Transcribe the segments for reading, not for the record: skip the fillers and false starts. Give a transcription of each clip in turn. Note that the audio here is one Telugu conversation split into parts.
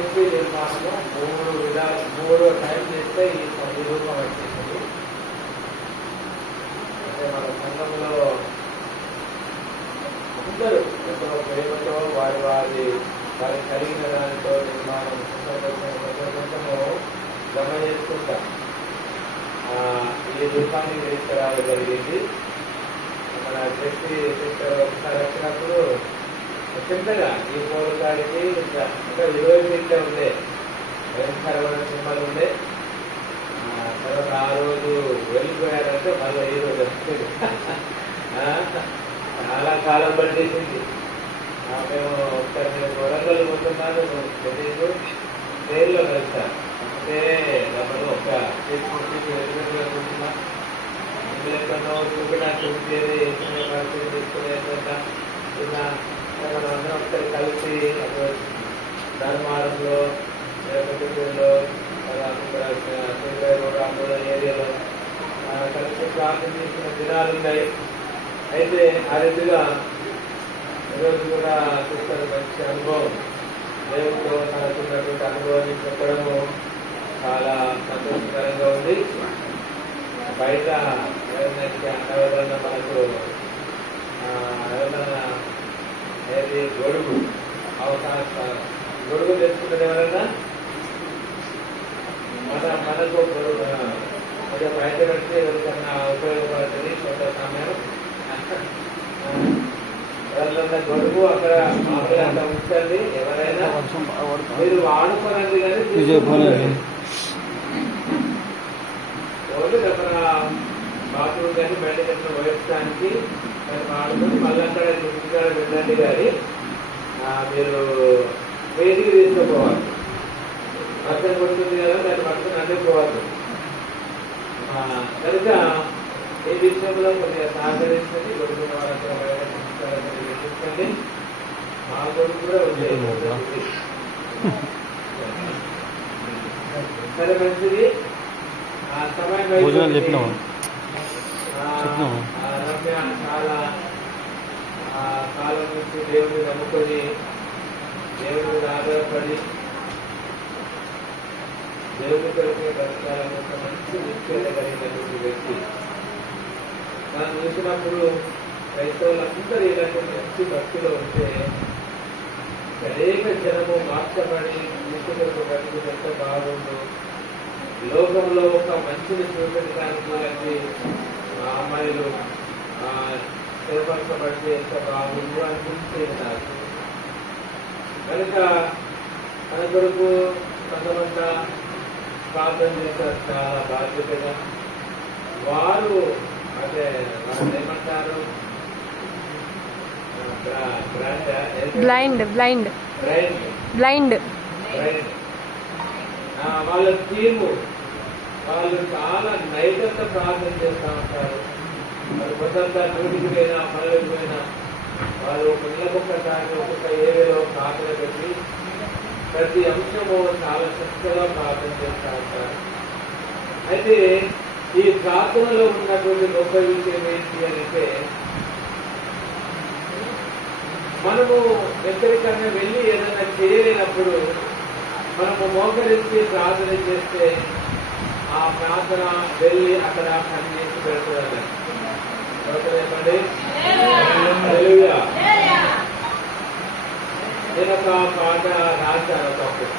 చెప్పి నిర్మాణము మూడు టైం చేస్తే ఈ రూపం వచ్చేసింది. అంటే మన సంఘంలో అందరూ ఎంతో ప్రేమతో వారికి కలిగిన దానితో నిర్మాణం కొంచెము జమ చేసుకుంటాం. ఈ రూపాన్ని తీసుకురావడం జరిగింది. మన శక్తి ఒకసారి వచ్చినప్పుడు చింతగా ఈ 4 కాడికి ఇంకా 20 ఫీట్లే ఉండే భయంకరమైన సింహాలు ఉండే. తర్వాత ఆ రోజు వెళ్ళిపోయారంటే మళ్ళీ ఈ రోజు వస్తుంది. చాలా కాలం పట్టేసింది. మేము ఒకసారి నేను వరంగల్ పోతున్నాను, తెలీదు ట్రైన్లో వెళ్తాను. అంటే డబ్బులు ఒక కూర్చున్నా ఇంట్లో చూపినా చూసేది తీసుకునేదంతా మనం అందరం ఒకసారి కలిసి ధర్మారంలో లేకపోతేలో రామూల ఏరియాలో కలిసి ప్రార్థన చేసిన దినాలు ఉన్నాయి. అయితే ఆ రీతిగా ఈరోజు కూడా చూస్తారు మంచి అనుభవం. దేవుడితో తనకున్నటువంటి అనుభవాన్ని చెప్పడము చాలా సంతోషకరంగా ఉంది. బయట ఎవరైనా మనకు ఎవరైనా ఏది గొడుగు గొడుగు తెచ్చుకున్నది ఎవరైనా మనకు గొడుగు కొంచెం బయట పెడితే ఎవరికన్నా ఉపయోగపడుతుంది కొంత సమయం. ఎవరైనా గొడుగు అక్కడ మామూలుగా అక్కడ ఉంచండి. ఎవరైనా మీరు వాడుకోనండి కానీ ఓన్లీ అక్కడ బాత్రూమ్ కానీ బయటకు ఎక్కడ వేయడానికి వాడుకొని మళ్ళీ అక్కడ ఇంటికాడ వెళ్ళండి. కానీ మీరు వేదికి తీసుకుపోవాలి. వర్షం కొడుతుంది కదా, దాన్ని పట్టుకుని అందుకోవాలి. కనుక ఈ విషయంలో కొద్దిగా సహకరించండి. కొడుకున్న వాళ్ళంతా చూసుకోండి. మా కొడుకు కూడా ఉంది. సరే మంచిది. సమయం చాలా కాలం నుంచి దేవుడిని నమ్ముకొని దేవుడి మీద ఆధారపడి దేవుడి కొరకు బ్రతకాలని ఒక మంచి నిశ్చయత కలిగినటువంటి వ్యక్తి. మనం చూసినప్పుడు క్రైస్తవులందరూ ఇలాంటి మంచి భక్తిలో ఉంటే అనేక జనము మార్చబడి క్రీస్తు కొరకు బ్రతుకు ఎంత బాగుండు. లోకంలో ఒక మంచిని చూపించడానికి లాంటి అమ్మాయిలు స్థిరపరచబడితే ఎంత బాగుండు అనిపించేది నాకు. కనుక మన కొరకు కొంతమంది ప్రార్థన చేస్తారు చాలా బాధ్యతగా. వారు అంటే వాళ్ళు ఏమంటారు, బ్లైండ్ బ్లైండ్ బ్లైండ్ వాళ్ళ టీము వాళ్ళు చాలా నైతంగా ప్రార్థన చేస్తూ ఉంటారు. వాళ్ళు కొంతంతా నూటికి పోయినా పనులకు పోయినా వాళ్ళు పిల్లకొక్కసారి ఒక్కొక్క ఏరియాలో ప్రార్థన పెట్టి ప్రతి అంశము చాలా చక్కగా ప్రార్థన చేస్తూ ఉంటారు. అయితే ఈ ప్రార్థనలో ఉన్నటువంటి గొప్ప విషయం ఏంటి అంటే, మనము వ్యతిరేకంగా వెళ్ళి ఏదైనా చేయలేనప్పుడు మనము మోకరించి ప్రార్థన చేస్తే ఆ ప్రార్థన వెళ్ళి అక్కడ పని చేసి పెడుతుంది. చెప్పండి. నేను ఒక పాట రాశాను ఒకప్పుడు.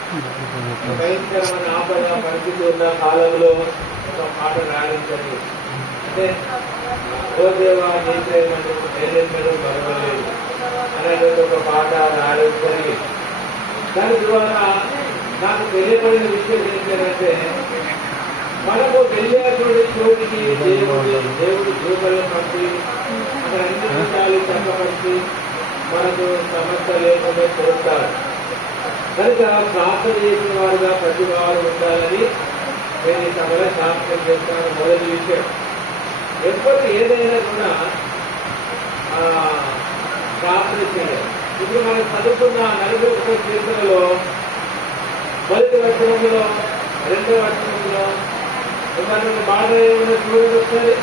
భయంకరమైన ఆపద పరిస్థితి ఉన్న కాలంలో ఒక పాట రాయించండి. అంటే ఓ దేవా నీ ప్రేమను నేనెన్నడూ మరవలేదు అనేటువంటి ఒక పాట రాయించండి. దాని ద్వారా నాకు తెలియబడిన విషయం ఏంటంటే, మనకు వెళ్ళేటువంటి చోటికి దేవుడు దూతలను పంపి అక్కడ అన్ని విషయాలు చక్కపరిచి మనకు సమస్య లేకుండా చూస్తారు. కనుక ప్రార్థన చేసిన వారుగా ప్రతి వారు ఉండాలని నేను ఈ సభలో జ్ఞాపకం చేస్తాను. మొదటి విషయం, ఎప్పుడు ఏదైనా కూడా ప్రార్థన చేయాలి. ఇప్పుడు మనం చదువుకున్న 41వ కీర్తనలో మొదటి వచనంలో 2వ వచనంలో ఏమన్నా బాధ ఏమైనా చూడండి ఒకసారి.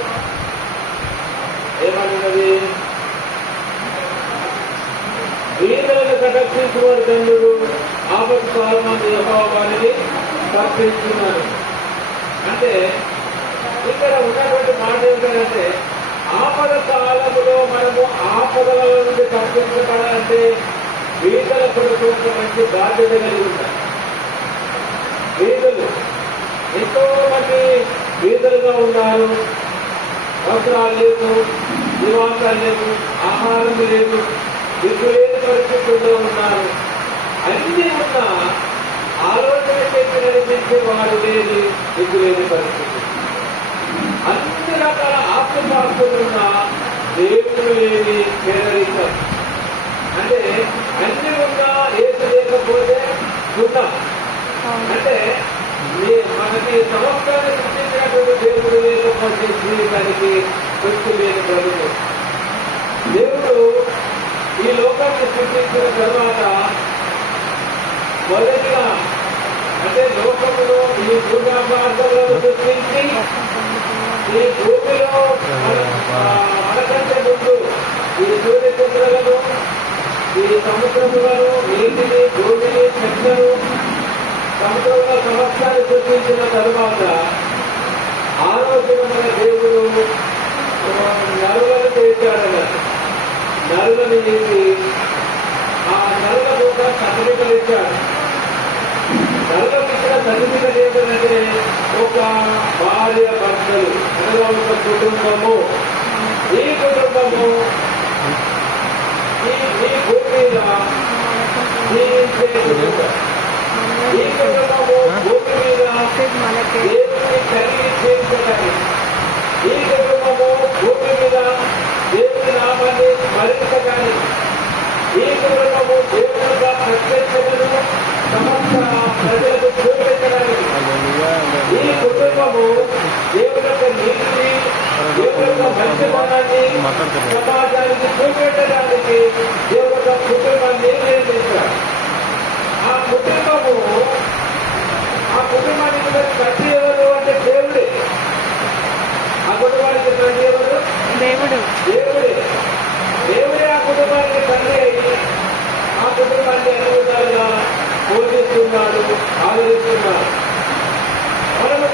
ఏమన్నది? వీరులను కటాక్షించువాడు తండ్రుడు, ఆపద కాలమందు యెహోవా వారిని తప్పించున్నాను. అంటే ఇక్కడ ఉన్నటువంటి మాట ఏంటంటే ఆపద కాలంలో మనము ఆపదల నుండి తప్పించబడాలంటే బీదల కొరకు మంచి బాధ్యత కలిగి ఉంటారు. బీదలు ఎంతో మంది బీదలుగా ఉన్నారు. వస్త్రాలు లేవు, నివాసాలు లేవు, ఆహారం లేదు, దిక్కులేని పరిస్థితుల్లో ఉన్నారు. అన్ని ఉన్న ఆలోచన చేసి నడిపించే వారు లేని దిక్కులేని పరిస్థితి. అన్ని రకాల ఆత్మపాస్తులున్న దేవుడు లేని పేదరికం. అంటే అన్ని ఉన్నా ఏది లేకపోతే ఉన్నా. అంటే మనకి సమస్యను సృష్టించినటువంటి దేవుడు లేకపోతే జీవితానికి తృప్తి లేని బ్రతుకు. దేవుడు ఈ లోకాన్ని సృష్టించిన తర్వాత మొదటిగా అంటే లోకములో ఈ భూగాకాశాలను సృష్టించి ఈ భూమిలో మనకంటే ముందు ఈ సూర్యచంద్రులను, ఈ సముద్రములను, నీటిని, భూమిని, చెట్లను, సముద్రంలో సమస్యలు సృష్టించిన తరువాత ఆ రోజున మన దేవుడు నరులను చేశాడన్నారు. నరులను చేసి ఆ నరుల కూడా సర్టిఫికెట్ ఇచ్చాడు. నరులకు ఇచ్చిన సర్టిఫికెట్ ఏంటంటే ఒక భార్య భర్తలు అనగా ఒక కుటుంబము. ఈ కుటుంబము ఈ భూమి మీద జీవించే కుటుంబం. ఈ కుటుంబము భూమి మీద దేవుని కలిగి చేయించడానికి, ఈ కుటుంబము భూమి మీద దేవుని నామాన్ని స్మరించడానికి, ఈ కుటుంబము దేవుడుగా ప్రత్యక్షతను సమస్త ప్రజలకు చూపించడానికి, ఈ కుటుంబము దేవుని యొక్క నీతిని, దేవుని యొక్క మంచితనాన్ని సమాజానికి చూపెట్టడానికి దేవుని యొక్క కుటుంబాన్ని నిర్మించారు. ఆ కుటుంబానికి తండ్రి ఎవరు అంటే దేవుడే. ఆ కుటుంబానికి తండ్రి ఎవరు? దేవుడే. దేవుడే ఆ కుటుంబానికి తండ్రి అయ్యి ఆ కుటుంబాన్ని అన్ని విధాలుగా పోషిస్తున్నాడు, ఆదరిస్తున్నాడు. మనము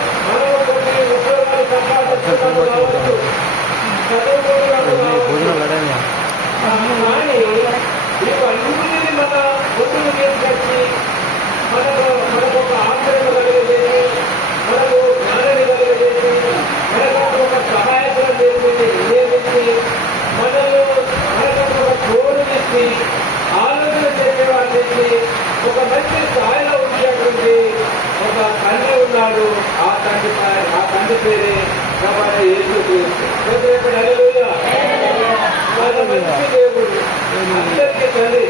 కొన్ని ఉద్యోగాలు సంపాదిస్తున్నాము కావచ్చు, చదువుకున్నాము కావచ్చు. కానీ ఇవన్నీ మన ముందుకు తీసుకొచ్చి మనకు ఒక ఆశ్రయం కలిగజేసి, మనకు జ్ఞానాన్ని కలిగజేసి, మనకు ఒక సహాయకులను నియమించి, మనకు ఒక తోడునిచ్చి, ఆలోచన చేసేవాడిని ఒక మంచి స్థాయిలో ఉండేటువంటి ఒక తండ్రి ఉన్నాడు. ఆ తండ్రి పేరే కాబట్టి యేసుక్రీస్తు. హల్లెలూయా. మన మంచి దేవుడు, అందరికీ తండ్రి.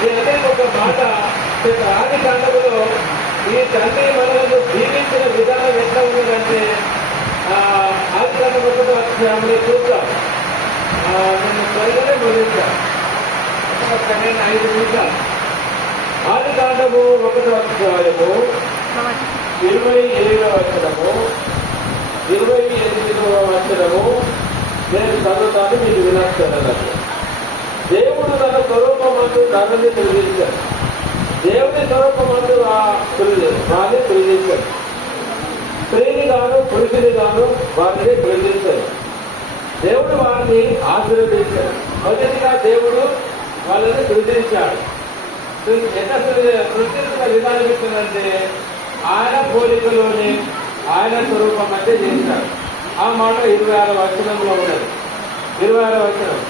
నేనే ఒక మాట ఆది కాండములో ఈ తండ్రి మనలను జీవించిన విధానం ఎట్లా ఉన్నదంటే ఆది కాండం 1వ అధ్యాయంలో చూద్దాం. నేను త్వరగానే ముగించాను, 5 నిమిషాలు. ఆది కాండము 1వ అధ్యాయము 27వ వచనము, 28వ వచనము నేను చదువుతాను, మీకు వినాశనకు. దేవుడు తన స్వరూపమందు నరుని సృజించాడు. దేవుని స్వరూపమందు వారిని సృజించాడు. స్త్రీని గాను పురుషుని గాను వారిని సృజించాడు. దేవుడు వారిని ఆశీర్వదించాడు. మొదటిగా దేవుడు వాళ్ళని సృజించాడు. ఎట్లా సృష్టించిన విధానం ఇస్తుందంటే ఆయన పోలికలోని ఆయన స్వరూపం అంటే చేశాడు. ఆ మాట 26వ వచనంలో ఉన్నది. 26వ వచనం,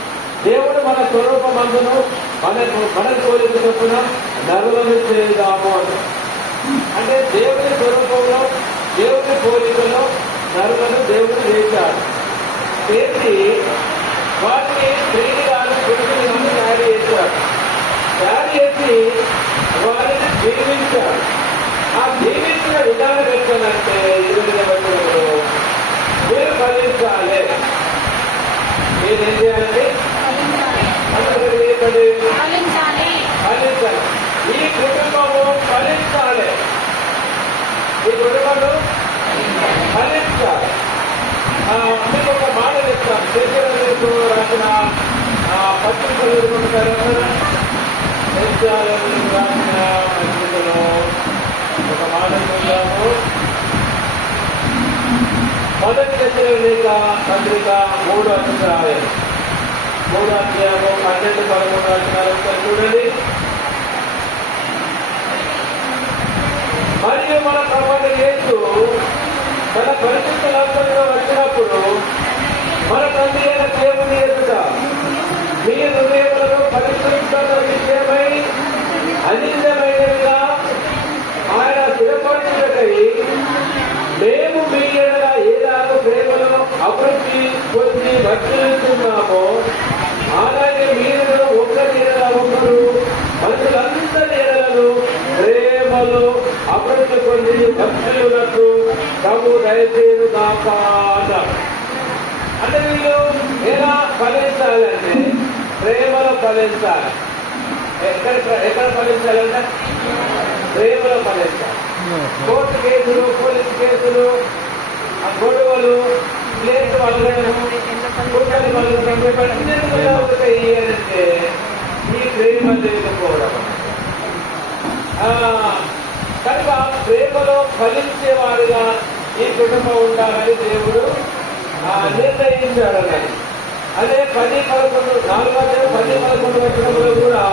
దేవుడు మన స్వరూపమందును మన పోలిక చొప్పున నరులను చేద్దాము అంటే దేవుని స్వరూపంలో, దేవుని పోలికలో నరులను దేవుడు చేశాడు. చేసి వాటిని స్త్రీని కానీ పురుషుని కానీ తయారు చేశాడు. తయారు చేసి వారిని జీవించాడు. ఆ జీవించిన విధానం ఎట్లంటే 20వ వచనంలో మీరు ఫలించాలి. మీరేం చేయాలంటే ఫలించాలి. ఈ కుటుంబము ఫలించాలి. ఈ కుటుంబము ఫలించాలి. మీకు ఒక మాట ఇస్తాను. రాసిన పత్రికలు ఎదుర్కొంటారు. దైత్యాలను రాసిన పత్రికలో ఒక మాట చూద్దాము. మొదటి దశలోనిక పత్రిక 3వ అధ్యాయం 12-13 వచనాలతో చూడండి. మరియు మన ప్రభువైన యేసు తన పరిశుద్ధులందరిలో వచ్చినప్పుడు మన తండ్రి అయిన దేవుని ఎదుట మీ హృదయములను పరిశుద్ధత విషయమై అనిందమైనవిగా ఆయన స్థిరపరచుటకై మేము మీ ఎడల ఏదాకు ప్రేమలను అభివృద్ధి పొంది వర్తిస్తున్నామో అలాగే మీరు ఒకరి ఎడల ఒకరు మనుషులందరి ఎడలను ప్రేమలు అభివృద్ధి పొంది భక్తులకు ప్రభు దయచేరు కాక. అంటే వీళ్ళు ఎలా ఫలించాలంటే ప్రేమలో ఫలించాలి. ఎక్కడ ఫలించాలంటే ప్రేమలో ఫలించాలి. కోర్టు కేసులు, పోలీసు కేసులు, గొడవలు, ప్లేస్ వల్లను కుక్కని వాళ్ళు అవుతాయి అంటే ఈ ప్రేమ లేకపోవడం. కనుక ప్రేమలో ఫలించేవారుగా ఈ కుటుంబం ఉండాలని దేవుడు నిర్ణయించాడు అన్నది. అదే 10-11 10-11 వచనంలో కూడా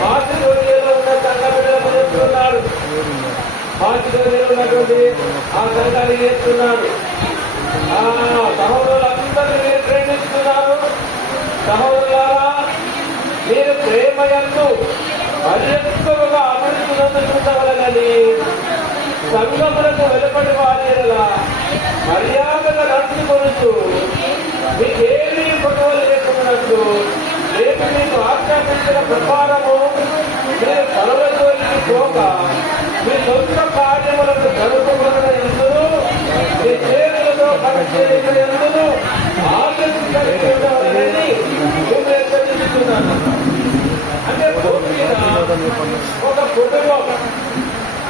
మాతృగోడిలో ఉన్న సంఘ బిడ్డలకు చెప్తున్నాడు. మాతృగోడిలో ఉన్నటువంటి ఆ సంఘాన్ని చేస్తున్నాడు. సహోదరులందరూ మీరు ప్రేమిస్తున్నారు. సహోదరులారా, మీరు ప్రేమయందు మర్యాదగా అభివృద్ధి చూడవలనని సంఘములకు వెలుపడి వారేలా మర్యాదగా నడుచుకొనుచు మీకేమీ గొడవలు లేకున్నట్టు రేపు మీకు ఆజ్ఞాపించిన ప్రకారము మీరు పరవతోలికి పోక మీ సొంత కార్యములను జరుపుకున్న ఎందును మీ చేతులతో పనిచేయక ఎందును ఆసక్తి కలిగి ఉండవాలని మేము హెచ్చరిస్తున్నాను. అంటే ఒక కుటుంబం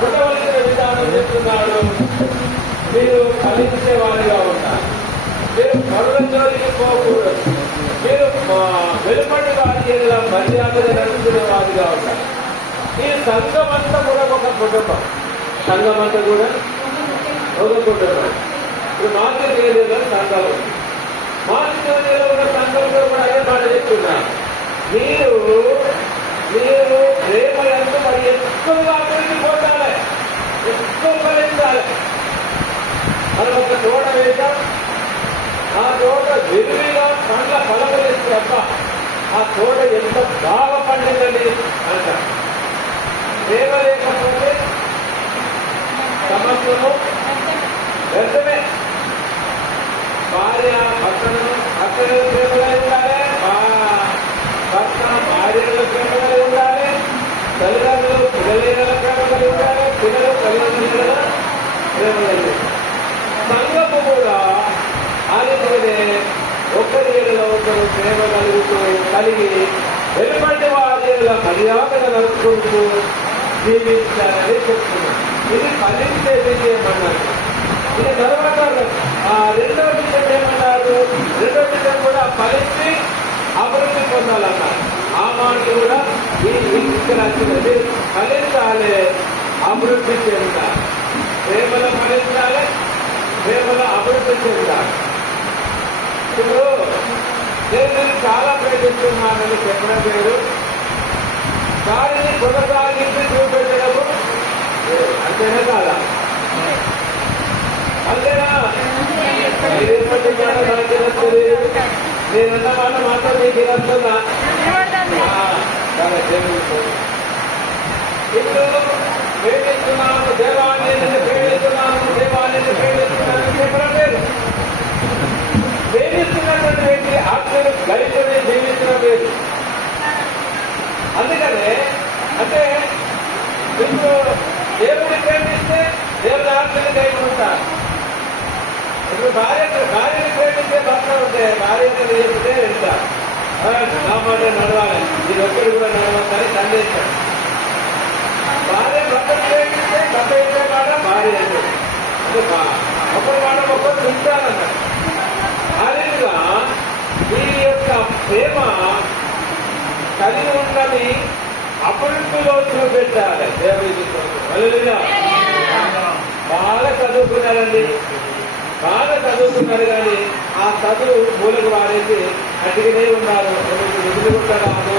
ఉండవలసిన విధానం చెప్తున్నాడు. మీరు ఫలించే వారిగా ఉన్నారు. మీరు పరులకి పోకూడదు. మీరు వెలుపడి వారి మర్యాదగా నడుచుకునే వారిగా ఉన్నారు. ఈ సంఘం అంతా కూడా ఒక కుటుంబం. సంఘం అంతా కూడా ఒక కుటుంబం. ఇప్పుడు మాతృకేరియాలో సంఘం ఉంది. మాతృకేరియాలో ఉన్న సంఘంలో కూడా అదే మాట చెప్తున్నారు. మీరు ప్రేమ ఎంత మరి ఎక్కువగా అభివృద్ధి పొందాలి, ఎక్కువ ఫలించాలి. మనం ఒక తోట వేద్దాం, ఆ తోట విరివిగా పండ్ల ఫలపలిస్తే తప్ప ఆ తోట ఎంత బాగా పండిందని అంటారు. ప్రేమ లేకపోతే సమస్యను వ్యర్థమే. భార్య భర్తను ప్రేమగా ఉండాలి, భర్త భార్యలో ప్రేమగా ఉండాలి, తల్లిదండ్రులు పిల్లల ప్రేమగా ఉండాలి, పిల్లలు తల్లిదండ్రుల ప్రేమగా. సంఘము కూడా ఆలోచనే ఒకరి ఒకరు ప్రేమ కలిగి వెలుపడి వారి మర్యాదగా నడుచుకుంటూ జీవించాలని చెప్తున్నారు. ఇది ఫలించే విషయం అన్నారు. ఇది తర్వాత రెండో విషయం ఏమన్నారు? రెండో విషయం కూడా ఫలించి అభివృద్ధి పొందాలన్నారు. ఆ మాట కూడా తీసుకురాసినది. ఫలించాలి, అభివృద్ధి చెందాలి. ప్రేమలో ఫలించాలి, ప్రేమలో అభివృద్ధి చెందాలి. ఇప్పుడు నేను చాలా ప్రేమిస్తున్నానని చెప్పడం పేరు దానిని కొనసాగించి చూపెట్టడము అంతేనా కాదా? అంతేనా? మీరేపటి మాట నాకు తెలియదు. నేనున్న మాట మాత్రం మీకు వస్తుందా? ఇప్పుడు ప్రేమిస్తున్నాను, దేవాన్ని ప్రేమిస్తున్నాను, దేవాన్ని ప్రేమిస్తున్నాను చెప్పడం లేదు. ప్రేమిస్తున్నటువంటి వ్యక్తి ఆత్మను గడిపని జీవించడం లేదు. అందుకనే అంటే ఇప్పుడు దేవుడిని ప్రేమిస్తే దేవుడి ఆత్మని కలిగి ఉంటారు. ఇప్పుడు భార్యని ప్రేమిస్తే భర్త ఉంటే భార్యను చెప్తే వెళ్తారు. నా మాట నడవాలి, ఇది ఒక్కడి కూడా నడవద్దని సందేశాడు. భార్య భర్తను ప్రేమిస్తే భర్త ఇంటే మాట భార్య అంటే ఒకరి మాట ఒకరు ఉంటారన్నారు. ఈ యొక్క ప్రేమ కలిగి ఉన్నది అభివృద్ధిలో చూపెట్టాలి. దేవుడికి హల్లెలూయా. బాగా చదువుకున్నారండి, బాగా చదువుకున్నారు, కానీ ఆ చదువు మూలకు వారేసి అడిగినే ఉన్నారు. ఎదుగుతారాదు,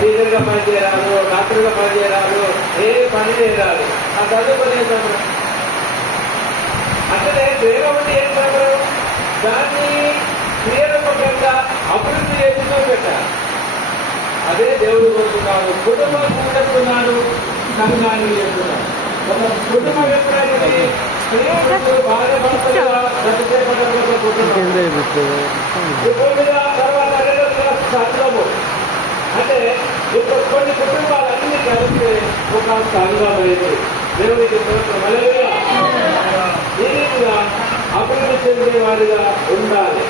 టీచర్గా పనిచేయరాదు, డాక్టర్గా పనిచేయరాదు, ఏ పని చేయరాదు. ఆ చదువుకునే అంటే ప్రేమ ఉంటే ఏం సమరం, దాన్ని క్రియాత్మకంగా అభివృద్ధి చేసి చూపెట్టాలి. అదే దేవుడు కోరుతున్నాడు. కుటుంబం కూడుతున్నాను, సంఘాన్ని చేస్తున్నాను. ఒక కుటుంబం ఎప్పుడైతే బాధపడుతుందా తర్వాత సంఘము అంటే ఇప్పుడు కొన్ని కుటుంబాలన్నీ కలిస్తే ఒక సంఘం అనేది దేవుడికి హల్లెలూయా. ఈ రీతిగా అభివృద్ధి చెందే వారిగా ఉండాలి.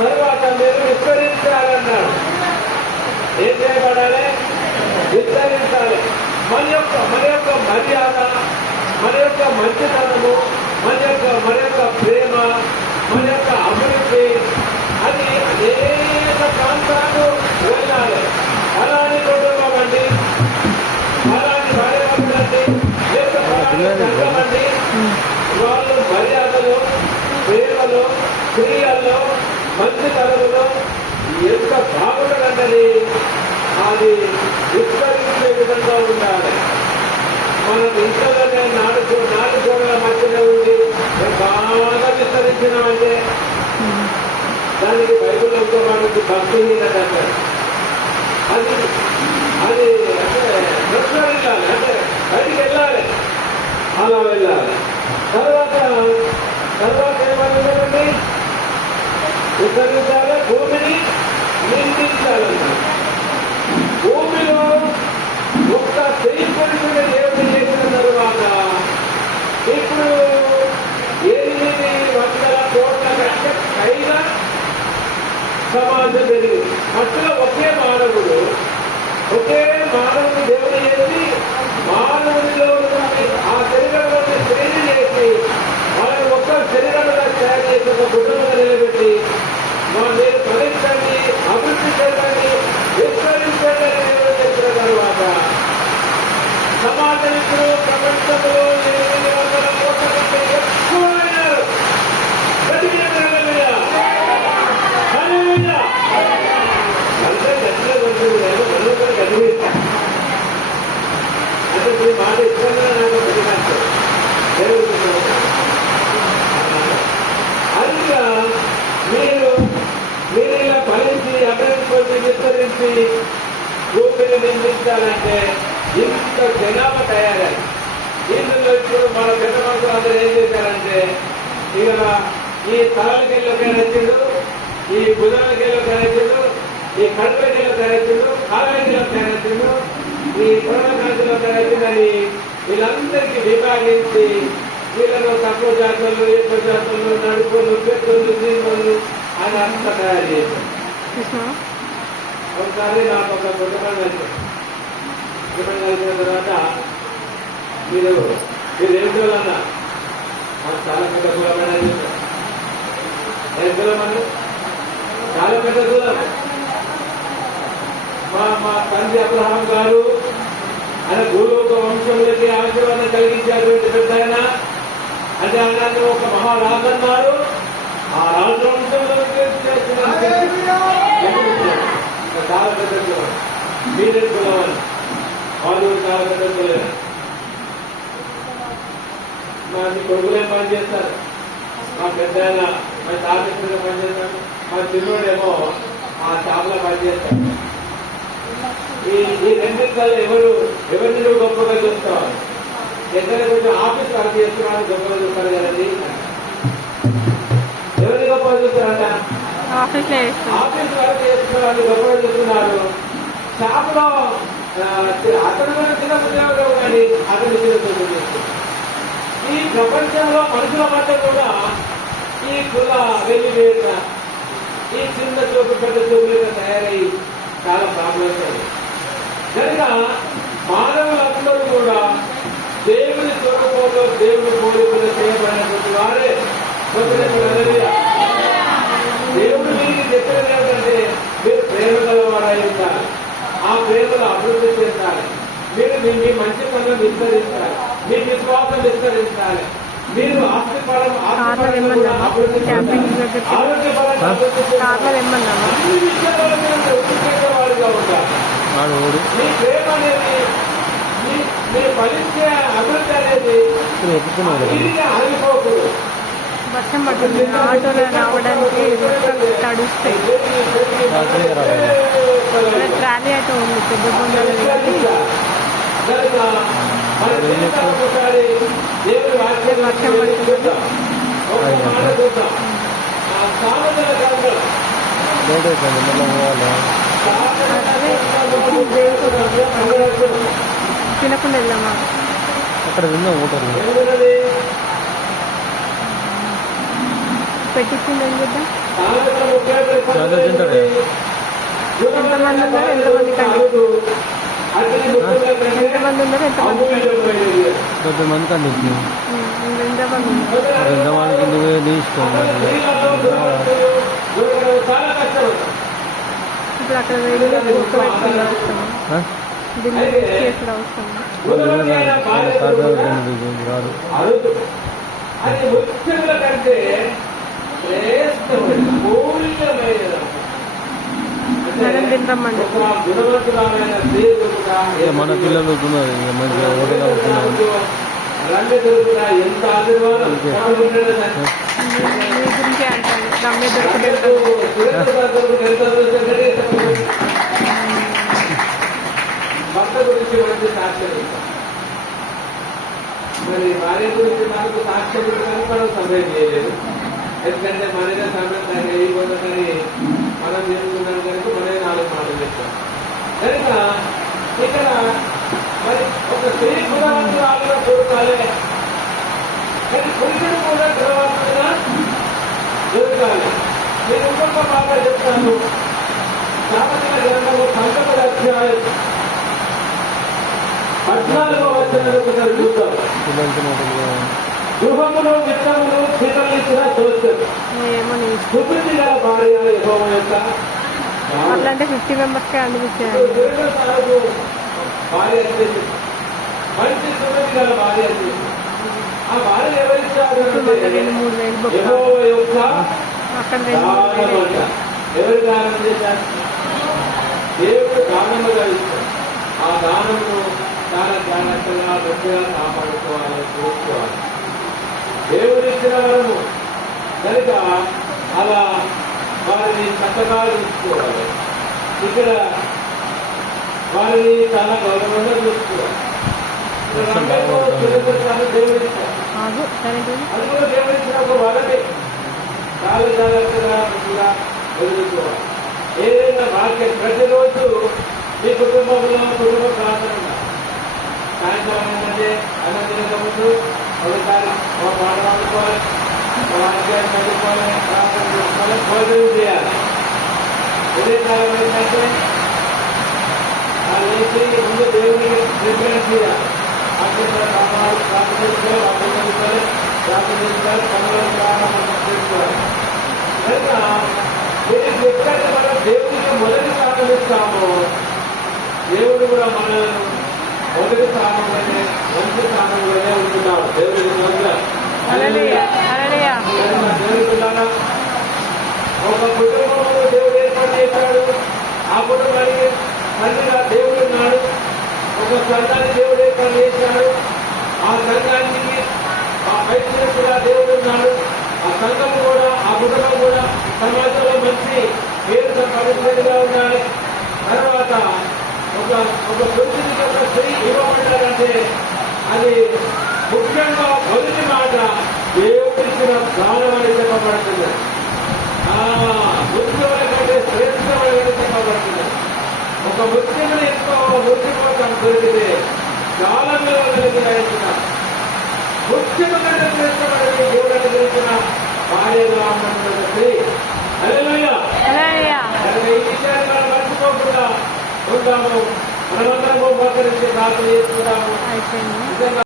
తర్వాత మీరు విస్తరించాలన్నాడు. ఏం చేయబడాలి? విస్తరించాలి. మన యొక్క మర్యాద, మన యొక్క మంచితనము, మన యొక్క ప్రేమ, మన యొక్క అభివృద్ధి అది అనేక ప్రాంతాలు వెళ్ళాలి. అలాంటి కుటుంబం అండి, అలాంటి భార్యవంతులండి, సంఘమండి, వాళ్ళు మర్యాదలో, ప్రేమలో, క్రియల్లో, మంచితనంలో ఎంత బాగుంటుందంటే అది విస్తరించే విధంగా ఉండాలి. మనం ఇంట్లోనే నాలుగు గోడల మధ్యలో ఉండి బాగా విస్తరించినామంటే దానికి బైబిల్తో మనకి భక్తిహీనత అంటారు. అది అది అంటే విస్తరించాలి, అంటే బయటికి వెళ్ళాలి, అలా వెళ్ళాలి. తర్వాత ఏమన్నారండి? విస్తరించాలి, భూమిని నిందించాలన్నారు. భూమిలో ఒక్క చేయబడిన దేవుడు చేసిన తరువాత ఇప్పుడు 800 కోట్ల కంటే పైగా సమాజం పెరిగింది. అసలు ఒకే మానవుడు దేవుడు చేసి మానవుడిలో ఆ శరీరంలోని శ్రేణి చేసి వాళ్ళని ఒక్క శరీరంలో తయారు చేసి ఒక కుటుంబంగా నిలబెట్టి మీరు ఫలించండి, అభివృద్ధి చేయండి, విస్తరించండి అని దేవుడు చెప్పిన తరువాత సమాజం ఇప్పుడు ప్రపంచంలో 800 కోట్ల కంటే ఎక్కువ అయినారు. అంటే మీ మాట ఇష్టంగా నాకు ప్రతిపాదించారు. అందుగా మీరు ఇలా ఫలించి అభివృద్ధి విస్తరించి భూమిని నిర్మించాలంటే ఇంత జనాభా తయారయ్యారు. ఇందులో ఇప్పుడు మన పెద్ద మనుషులు అందరూ ఏం చేశారంటే ఇక ఈ తలలకెళ్ళి తయారచ్చిండు, ఈ భుజాలకెళ్ళి తయారచ్చిండు, ఈ కడుపులకెళ్ళి తయారచ్చిండు, కాళ్ళకెళ్ళి తయారచ్చిండు, ఈ పొడల తయారచ్చిందని వీళ్ళందరికీ విభాగించి వీళ్ళను తక్కువ జాతులు, ఎక్కువ జాతులు, నడుపులు, పెట్టులు, దీపలు అని అంతా తయారు చేశారు. ఒకసారి నాకు ఒక కుటుంబం కలిసిన తర్వాత మీరు ఏం చూడాలన్నా మాకు చాలా పెద్ద కులమైన ఏం కులమన్నా చాలా పెద్ద కులం. మా తండ్రి అబ్రహాం గారు ఆయన భూలోక వంశంలోకి ఆశీర్వాదం కలిగించేటువంటి పెద్ద ఆయన. అంటే ఆయన ఒక మహారాజు అన్నారు. ఆ రాజు వంశంలో చాలా పెద్ద కులం, మీరే కులం అని వాళ్ళు చాలా పెద్ద కులం. మా కొడుకులే పని చేస్తారు, మా పెద్ద ఆయన మా తాతగా పనిచేస్తాడు, మా చిన్నోడేమో ఆ షాప్లో పనిచేస్తాడు. ఈ రెండింటిలో ఎవరిని నువ్వు గొప్పగా చూస్తావు? ఎక్కడ కొంచెం ఆఫీస్ వర్క్ చేస్తున్నాడు గొప్పగా చూస్తారు కదండి. ఎవరిని గొప్పగా చూస్తారంట? ఆఫీస్ వర్క్ చేస్తున్నారు గొప్పగా చూస్తున్నారు. షాప్ లో అతను కూడా చిన్న ఉద్యోగం, కానీ అతను చిన్న చేస్తున్నారు. ఈ ప్రపంచంలో మనుషుల మధ్య కూడా ఈ కుల వెలివేత, ఈ చిన్న చూపు పెద్ద చూపులుగా తయారై చాలా ప్రాబ్లమ్స్ అయ్యాయి. కనుక మానవులందరూ కూడా దేవుని స్వరూపంలో దేవుని పోలికలు చేయబడినటువంటి వారే. దేవుడు మీకు చెప్పినది ఏమిటంటే మీరు ప్రేమ గలవారై ఉంటారు, ఆ ప్రేమలో అభివృద్ధి చెందాలి. విస్తరించాలి, మీ విశ్వాసం విస్తరించాలి. మీరు ఆస్తి పరం కార్లో తెమ్మన్నామా క్యాంపింగ్ దగ్గరికి ఆరోగ్యపరంగా అభివృద్ధి చెందాలి. కార్లో తెమ్మన్నామా అన్ని విషయాల్లో మీరు ఉత్సుకతవాడిగా ఉండాలి. మీ ప్రేమ అనేది మీ ఫలించే అభివృద్ధి అనేది వీరిగా ఆగిపోకూడదు. వర్షం పడుతుంది ఆటోలో రావడానికి తడుస్తాయి. ట్రాలీ అయితే ఉంది పెద్ద బొందలు మన జీవితంలో ఒకసారి దేవుని వాక్యం వర్షం పడుతుంది. ఒక మాట చూద్దాం. సామెతల గ్రంథం తినకుండా వెళ్దామా అక్కడ విన్నా ఓటర్ ఏమున్నది? పెట్టించింది ఏం చేద్దాం. సామెతల 30 తింటారు. ఎంతమంది ఉన్నారు ఎంతమంది కండి ఎంతమంది ఉన్నారు ఎంతమంది కొంతమంది కండి ఎంతమంది ఉన్నారు ఎంతమందికి నువ్వే నీ ఇష్టం. ఇప్పుడు అక్కడ వెళ్ళి బుక్ పెట్టుకుని వస్తాము. ఢిల్లీ కేసులు అవసరం రాదు. అది ముఖ్యముల కంటే శ్రేష్టమైన మూల్యమైనది. మనం తింటామండి. ఒక గుణవంతురాలైన దేవుడుగా మన పిల్లలు ఉన్నారు మంచిగా ఓటర్ అవుతున్నారు. రంగ దొరుకుతా ఎంత ఆశీర్వాదం మీ గురించే అంటాను రమ్య దొరుకుతుంది. భర్త గురించి మంచి సాక్ష్యం ఇస్తాం. మరి భార్య గురించి నాకు సాక్ష్యం కనుక సమయం చేయలేదు. ఎందుకంటే మననే సమయం దాన్ని వేయబోతుందని మనం చేసుకున్నాం కనుక మనమే 4 మాటలు చెప్తాం కనుక ఇక్కడ మరి ఒక స్త్రీ గుణవంతురాలుగా దొరకాలి, కానీ పురుషుడు కూడా గుణవంతుడుగా దొరకాలి. నేను ఇంకొక మాట చెప్తాను. సామెతల గ్రంథము 19వ అధ్యాయం 14వ వచనం ఒకసారి చూద్దాం. గృహములో విత్తములు శీతలించిన దోషం ఏమో నీ సుబుద్ధి గల భార్య యెహోవా యొక్క అట్లా 50 మెంబర్స్కే అనిపించాను. దీర్ఘకాలపు భార్య అనిపించింది. మంచి సుబుద్ధి గల భార్య అనిపించింది. ఆ భార్య ఎవరిచ్చారు అంటే 2-3 వేలు బొక్క యెహోవా యొక్క అక్కడ దానం అంట. ఎవరి దానం చేశారు? దేవుడు దానముగా ఇచ్చాడు. ఆ దానమును చాలా జాగ్రత్తగా గట్టిగా కాపాడుకోవాలి, చూసుకోవాలి. దేవుడు ఇచ్చిన వరము కనుక అలా వారిని చక్కగా చూసుకోవాలి. ఇక్కడ వారిని చాలా గౌరవంగా చూసుకోవాలి. దేవుడు ఇచ్చారు, ఆగు కరెంట్ అది కూడా దేవుడు ఇచ్చిన ఒక వరమే. చాలా జాగ్రత్తగా కూడా వదులుకోవాలి. ఏదైనా వాక్యం ప్రతిరోజు మీ కుటుంబంలో కుటుంబ ప్రార్థన ఉండాలి. సాయంత్రం ఏంటంటే అన్నం తినక ముందు ఒకసారి ఒక మాట వండుకోవాలి, వాక్యాన్ని చదువుకోవాలి, ప్రార్థన చేసుకోవాలి, భోజనం చేయాలి. ఇదే కాలం ఏంటంటే లేచి ముందు దేవుడిని ప్రిపేర్ చేయాలి. అక్కడ కావాలి ప్రార్థన చేసుకోవాలి, వాక్యం చదువుకోవాలి, ప్రార్థన చేసుకోవాలి, పనులు ప్రారంభం చేసుకోవాలి. కనుక మీరు ఎక్కడికి మనం దేవుడికి మొదటి స్థానం ఇస్తామో దేవుడు కూడా మనల్ని మొదటి స్థానంలోనే మంచి స్థానంలోనే ఉంటున్నాడు. దేవుడికి హల్లెలూయా హల్లెలూయా. దేవుడున్నాడా? ఒక కుటుంబంలో దేవుడు ఏర్పాటు చేశాడు. ఆ కుటుంబానికి తండ్రిగా దేవుడు ఉన్నాడు. ఒక సంఘాన్ని దేవుడు ఏర్పాటు చేశాడు. ఆ సంఘానికి ఆ వైద్యుడుగా దేవుడు ఉన్నాడు. ఆ సంఘం కూడా ఆ కుటుంబం కూడా సమాజంలో మంచి పేరు సంపాదించేదిగా ఉండాలి. తర్వాత ఒక పురుషుడికి ఒక స్త్రీ ఇవ్వబడ్డారంటే అది ముఖ్యంగా మొదటి మాట దేవుడిచ్చిన దానం అని చెప్పబడుతుంది. ముఖ్యమైన కంటే శ్రేష్టమైన చెప్పబడుతుంది. ఒక ముఖ్యమైన ఎంతో ముఖ్యమైన దొరికితే చాలా కలిగిన ముఖ్యమైన శ్రేష్టమైన దేవుడు అనుగ్రహించిన భార్యగా ఉన్నటువంటి స్త్రీ. హల్లెలూయా. ఈ విషయాన్ని మనం మర్చిపోకుండా ఉంటాము. మనమందరం ఉపకరించి ప్రార్థన చేసుకుంటాము. అయిపోయింది.